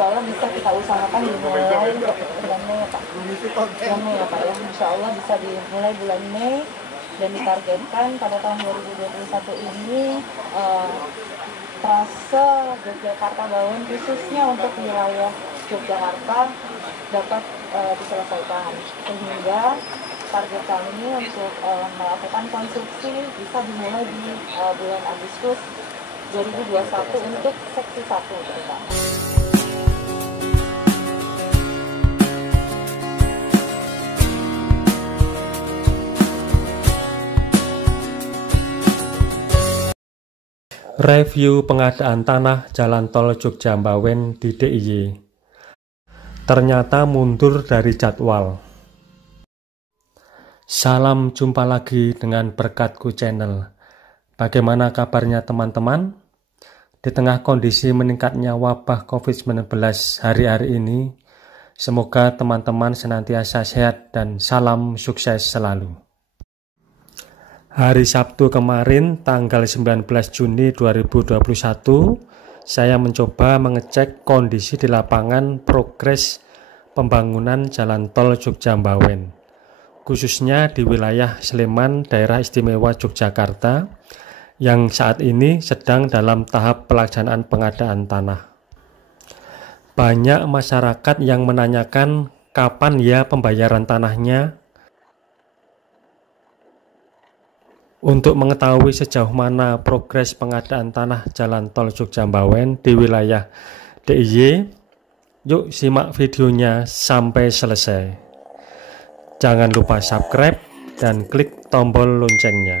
insya Allah bisa kita usahakan dimulai bulan Mei ya Pak. Bulan Mei ya Pak ya, insya Allah bisa dimulai bulan Mei dan ditargetkan pada tahun 2021 ini trase Yogyakarta Bawen khususnya untuk wilayah Yogyakarta dapat diselesaikan, sehingga target kami untuk melakukan konstruksi bisa dimulai di bulan Agustus 2021 untuk seksi 1 gitu Pak. Review pengadaan tanah Jalan Tol Jogja Bawen di DIY. Ternyata mundur dari jadwal. Salam jumpa lagi dengan Berkatku Channel. Bagaimana kabarnya teman-teman? Di tengah kondisi meningkatnya wabah COVID-19 hari-hari ini, semoga teman-teman senantiasa sehat dan salam sukses selalu. Hari Sabtu kemarin, tanggal 19 Juni 2021, saya mencoba mengecek kondisi di lapangan progres pembangunan Jalan Tol Jogja Bawen, khususnya di wilayah Sleman, Daerah Istimewa Yogyakarta, yang saat ini sedang dalam tahap pelaksanaan pengadaan tanah. Banyak masyarakat yang menanyakan kapan ya pembayaran tanahnya. Untuk mengetahui sejauh mana progres pengadaan tanah Jalan Tol Jogja Bawen di wilayah DIY, yuk simak videonya sampai selesai. Jangan lupa subscribe dan klik tombol loncengnya.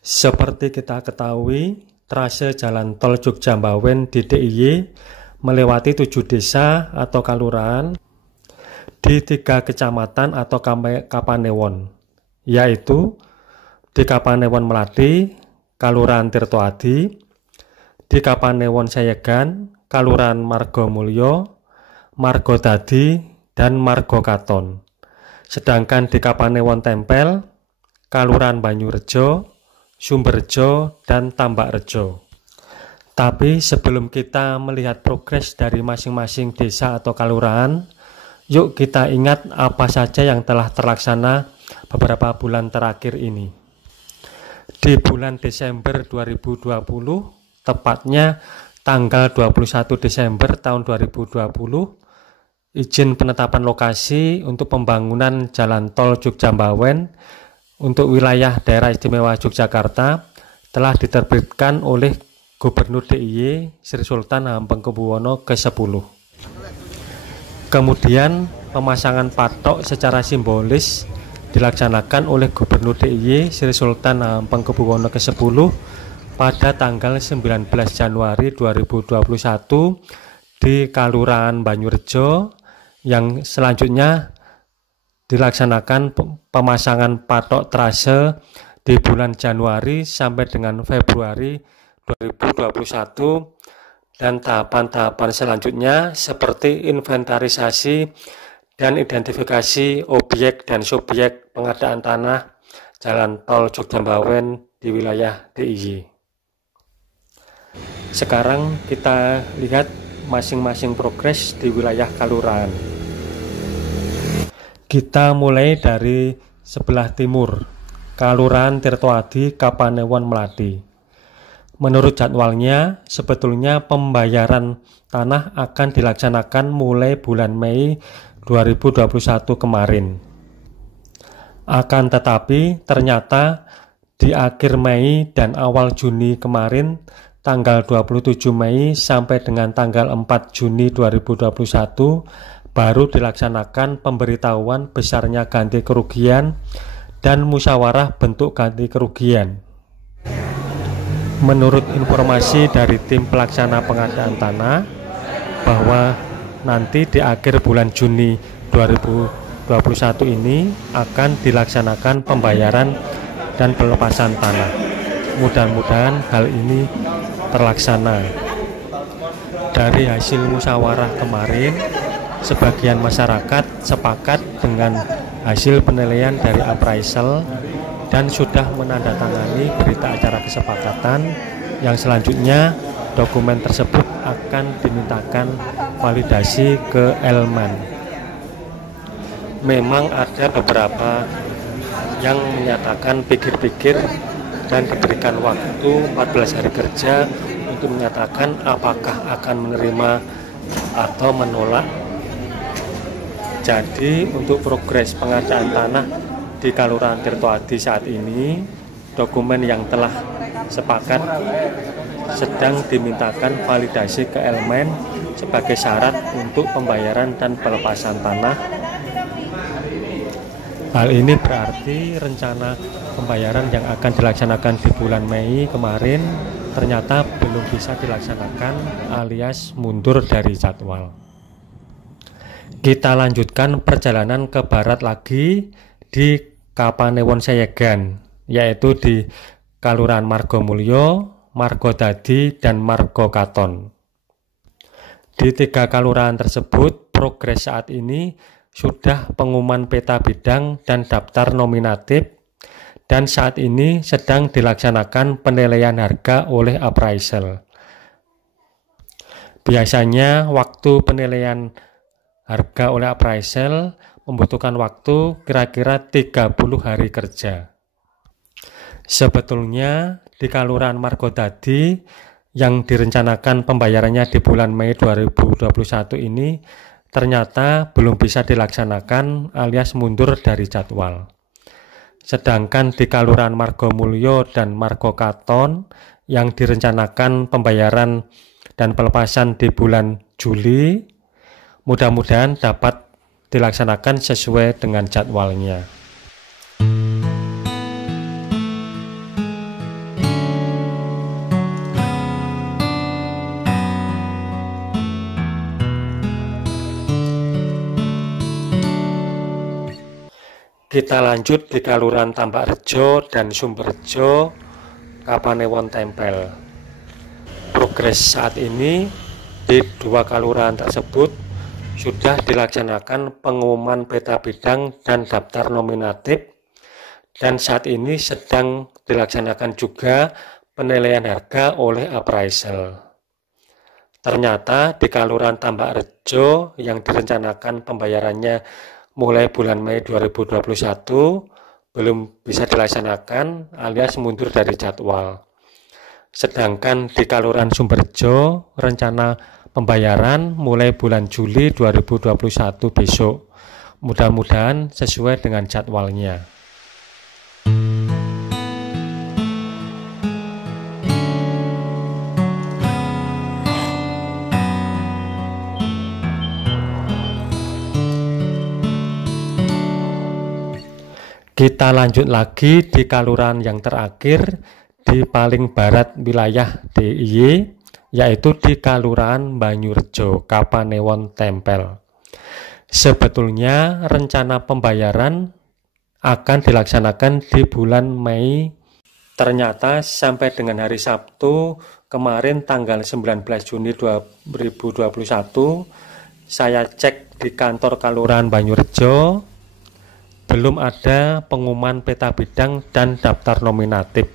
Seperti kita ketahui, trase Jalan Tol Jogja Bawen di DIY melewati 7 desa atau kalurahan di 3 kecamatan atau kapanewon, yaitu di Kapanewon Melati, Kalurahan Tirtoadi, di Kapanewon Sayegan, Kalurahan Margomulyo, Margodadi, dan Margokaton. Sedangkan di Kapanewon Tempel, Kalurahan Banyurejo, Sumberjo, dan Tambakrejo. Tapi sebelum kita melihat progres dari masing-masing desa atau kalurahan, yuk kita ingat apa saja yang telah terlaksana beberapa bulan terakhir ini. Di bulan Desember 2020, tepatnya tanggal 21 Desember tahun 2020, izin penetapan lokasi untuk pembangunan Jalan Tol Jogja Bawen untuk wilayah Daerah Istimewa Yogyakarta telah diterbitkan oleh Gubernur DIY Sri Sultan Hamengkubuwono ke-10. Kemudian pemasangan patok secara simbolis dilaksanakan oleh Gubernur DIY Sri Sultan Hamengkubuwono ke-10 pada tanggal 19 Januari 2021 di Kalurahan Banyurejo, yang selanjutnya dilaksanakan pemasangan patok trase di bulan Januari sampai dengan Februari 2021, dan tahapan-tahapan selanjutnya seperti inventarisasi dan identifikasi objek dan subjek pengadaan tanah Jalan Tol Jogja Bawen di wilayah DIY. Sekarang kita lihat masing-masing progres di wilayah kalurahan. Kita mulai dari sebelah timur, Kalurahan Tirtoadi, Kapanewon Melati. Menurut jadwalnya, sebetulnya pembayaran tanah akan dilaksanakan mulai bulan Mei 2021 kemarin. Akan tetapi ternyata di akhir Mei dan awal Juni kemarin, tanggal 27 Mei sampai dengan tanggal 4 Juni 2021, baru dilaksanakan pemberitahuan besarnya ganti kerugian dan musyawarah bentuk ganti kerugian. Menurut informasi dari tim pelaksana pengadaan tanah, bahwa nanti di akhir bulan Juni 2021 ini akan dilaksanakan pembayaran dan pelepasan tanah. Mudah-mudahan hal ini terlaksana. Dari hasil musyawarah kemarin, sebagian masyarakat sepakat dengan hasil penilaian dari appraisal dan sudah menandatangani berita acara kesepakatan, yang selanjutnya dokumen tersebut akan dimintakan validasi ke Elman. Memang ada beberapa yang menyatakan pikir-pikir dan diberikan waktu 14 hari kerja untuk menyatakan apakah akan menerima atau menolak. Jadi untuk progres pengadaan tanah di Kelurahan Tirtoadi saat ini, dokumen yang telah sepakat sedang dimintakan validasi ke Elmen sebagai syarat untuk pembayaran dan pelepasan tanah. Hal ini berarti rencana pembayaran yang akan dilaksanakan di bulan Mei kemarin ternyata belum bisa dilaksanakan alias mundur dari jadwal. Kita lanjutkan perjalanan ke barat lagi di Kapanewon Seyegan, yaitu di Kelurahan Margomulyo, Margodadi, dan Margokaton. Di 3 kelurahan tersebut, progres saat ini sudah pengumuman peta bidang dan daftar nominatif, dan saat ini sedang dilaksanakan penilaian harga oleh appraisal. Biasanya waktu penilaian harga oleh appraisal membutuhkan waktu kira-kira 30 hari kerja. Sebetulnya di Kelurahan Margodadi yang direncanakan pembayarannya di bulan Mei 2021 ini ternyata belum bisa dilaksanakan alias mundur dari jadwal. Sedangkan di Kelurahan Margomulyo dan Margokaton yang direncanakan pembayaran dan pelepasan di bulan Juli, mudah-mudahan dapat dilaksanakan sesuai dengan jadwalnya. Kita lanjut di Kelurahan Tambakrejo dan Sumberjo, Kapanewon Tempel. Progres saat ini di 2 kelurahan tersebut sudah dilaksanakan pengumuman peta bidang dan daftar nominatif, dan saat ini sedang dilaksanakan juga penilaian harga oleh appraisal. Ternyata di Kelurahan Tambakrejo yang direncanakan pembayarannya mulai bulan Mei 2021 belum bisa dilaksanakan alias mundur dari jadwal. Sedangkan di Kelurahan Sumberjo rencana pembayaran mulai bulan Juli 2021 besok. Mudah-mudahan sesuai dengan jadwalnya. Kita lanjut lagi di kelurahan yang terakhir di paling barat wilayah DIY, yaitu di Kelurahan Banyurejo, Kapanewon Tempel. Sebetulnya rencana pembayaran akan dilaksanakan di bulan Mei. Ternyata sampai dengan hari Sabtu kemarin tanggal 19 Juni 2021, saya cek di kantor Kelurahan Banyurejo, belum ada pengumuman peta bidang dan daftar nominatif.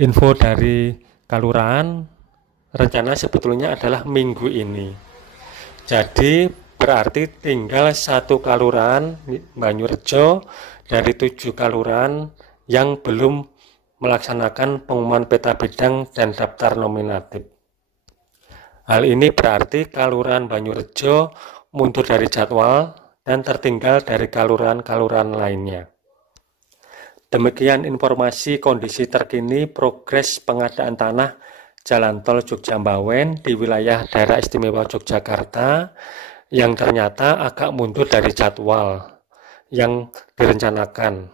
Info dari kelurahan, rencana sebetulnya adalah minggu ini. Jadi berarti tinggal 1 kelurahan Banyurejo dari 7 kelurahan yang belum melaksanakan pengumuman peta bidang dan daftar nominatif. Hal ini berarti kelurahan Banyurejo mundur dari jadwal dan tertinggal dari kelurahan-kelurahan lainnya. Demikian informasi kondisi terkini progres pengadaan tanah Jalan Tol Jogja Mbawen di wilayah Daerah Istimewa Yogyakarta yang ternyata agak mundur dari jadwal yang direncanakan.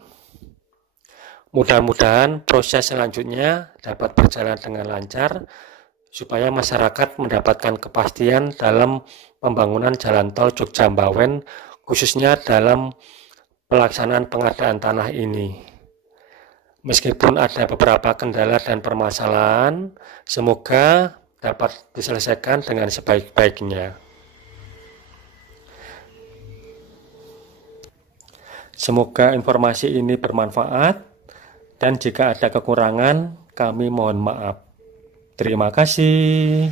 Mudah-mudahan proses selanjutnya dapat berjalan dengan lancar supaya masyarakat mendapatkan kepastian dalam pembangunan Jalan Tol Jogja Mbawen, khususnya dalam pelaksanaan pengadaan tanah ini. Meskipun ada beberapa kendala dan permasalahan, semoga dapat diselesaikan dengan sebaik-baiknya. Semoga informasi ini bermanfaat, dan jika ada kekurangan, kami mohon maaf. Terima kasih.